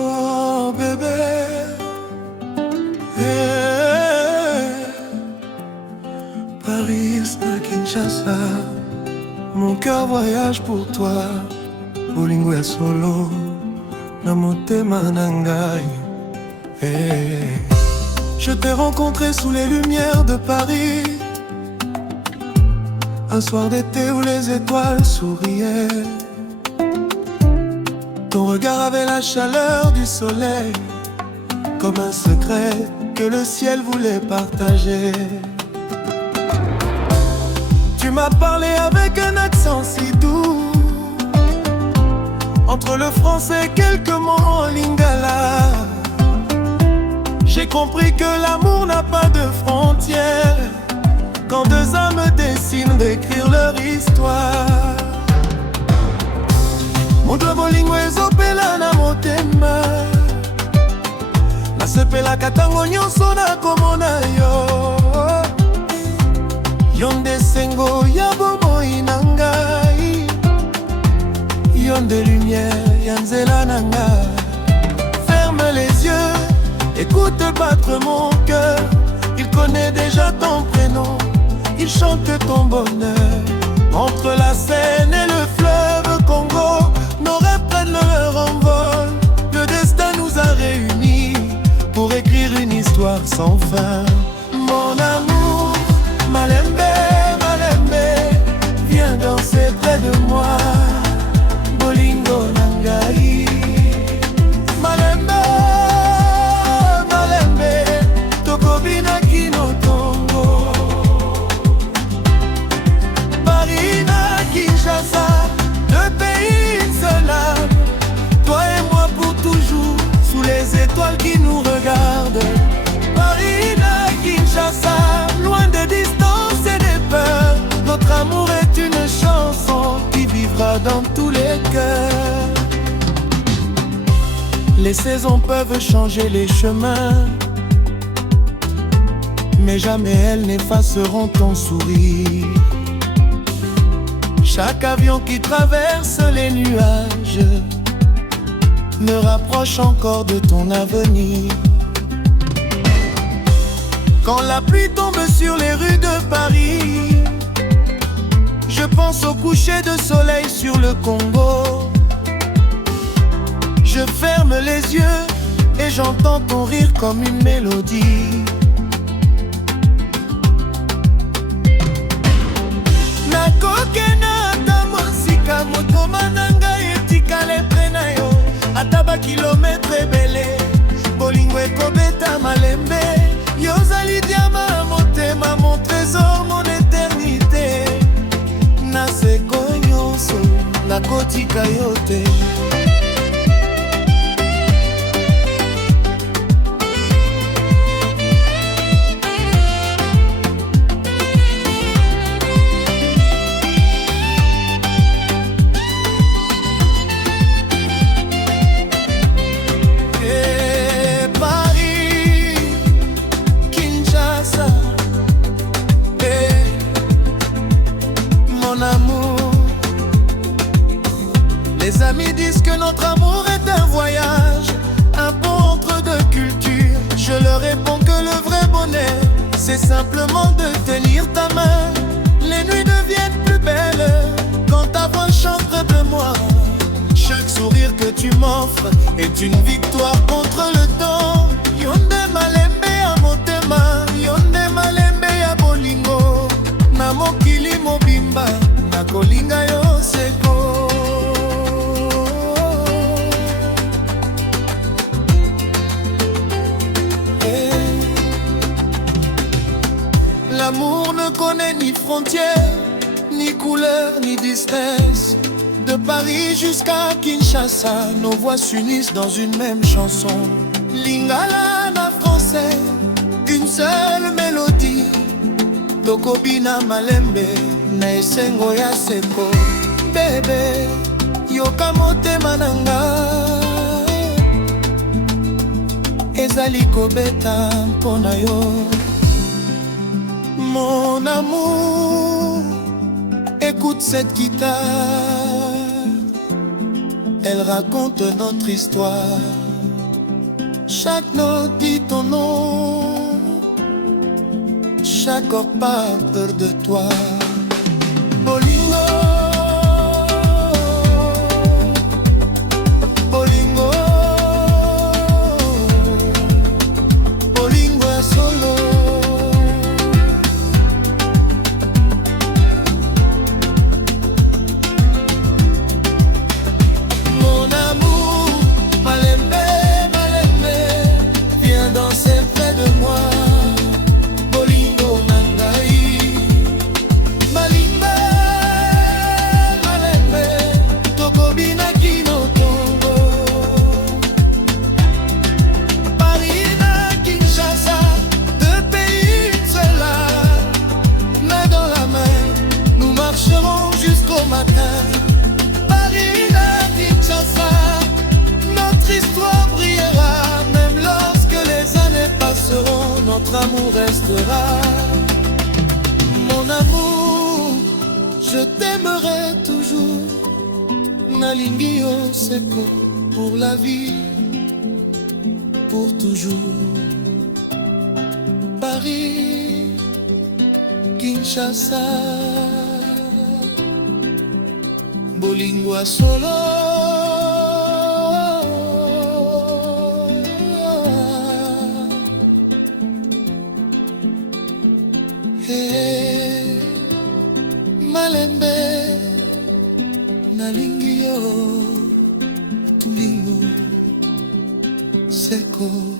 Oh bébé, hey. Paris à Kinshasa, mon cœur voyage pour toi. Bolingo ya solo, na motema na ngai. Hey. Je t'ai rencontré sous les lumières de Paris, un soir d'été où les étoiles souriaient. Ton regard avait la chaleur du soleil, comme un secret que le ciel voulait partager. Tu m'as parlé avec un accent si doux, entre le français et quelques mots en lingala. J'ai compris que l'amour n'a pas de frontières, quand deux âmes décident d'écrire leur histoire. Mondo bolingo ezopela na motema, nasepelaka tango nyonso nakomona yo. Yo nde sengo ya bomoi na ngai, yo nde lumière ya nzela na ngai. Ferme les yeux, écoute battre mon cœur. Il connaît déjà ton prénom, il chante ton bonheur. Entre la Seine et le fleuve Congo, nos rêves prennent leur envol. Le destin nous a réunis pour écrire une histoire sans fin. Mon amour, Malembe, Malembe, viens danser près de moi. Bolingo Nangai. Malembe, Malembe, Tokobina Kinotongo. Paris na Kinshasa, deux pays, une seule âme. Toi et moi pour toujours, sous les étoiles qui nous regardent. Paris na Kinshasa, loin des distances et des peurs. Notre amour est une chanson qui vivra dans tous les cœurs. Les saisons peuvent changer les chemins, mais jamais elles n'effaceront ton sourire. Chaque avion qui traverse les nuages me rapproche encore de ton avenir. Quand la pluie tombe sur les rues de Paris, je pense au coucher de soleil sur le Congo. Je ferme les yeux et j'entends ton rire comme une mélodie. Nakokena ata mosika motoma na ngai etikale mpe na yo. Ata bakilometre ebele, bolingo ekobeta malembe. Yo ozali diama motema, mon trésor, mon éternité. Naseko nyonso nakotika yo te. Les amis disent que notre amour est un voyage, un pont entre deux cultures. Je leur réponds que le vrai bonheur, c'est simplement de tenir ta main. Les nuits deviennent plus belles quand ta voix chante près de moi. Chaque sourire que tu m'offres est une victoire contre le temps. Yonde malembe ya motema, yonde malembe ya bolingo. Na mokili mobimba, na kolinga yo seko. L'amour ne connaît ni frontières, ni couleur, ni distance. De Paris jusqu'à Kinshasa, nos voix s'unissent dans une même chanson. Lingala na français, une seule mélodie. Tokobina malembe, na esengo ya seko. Bébé, yoka motema na ngai, ezali kobeta mpona yo. Mon amour, écoute cette guitare, elle raconte notre histoire. Chaque note dit ton nom, chaque corps parle de toi. Bolingo, bolingo, bolingo es solo. Mon amour, malembe, malembe, viens danser près de moi. Bolingo nangai, malimbe, malembe, tokobina kino tongo. Paris na Kinshasa, deux pays, une seule âme. Main dans la main, nous marcherons jusqu'au matin. Paris na Kinshasa, notre histoire brillera. Même lorsque les années passeront, notre amour restera. Mon amour, je t'aimerai toujours. Nalingi yo seko, pour la vie, pour toujours. Paris, Kinshasa, bolingo a solo. Hey, malembe, nalingi yo, tulingo, seko.